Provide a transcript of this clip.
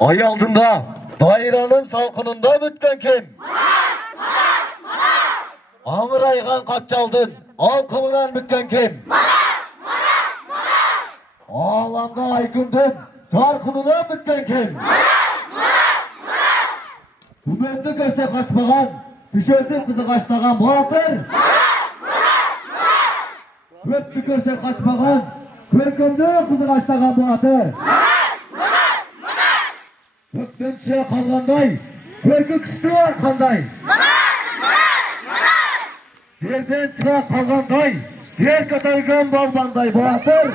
Ay altında dairanın salkınında bütken kim? Amır aygan kaçaldın alkımından bütken kim? Ağlamda aykındın çarkınından bütken kim? Hümetti köse kaçmagan düşördüm kızı kaçlagan batır. Hümetti köse kaçmagan körkümdü kızı kaçlagan batır. Höktön çığa kalganday, körkü kıştı arkanday. Derden çığa kalganday, diğer katargan balbanday batır.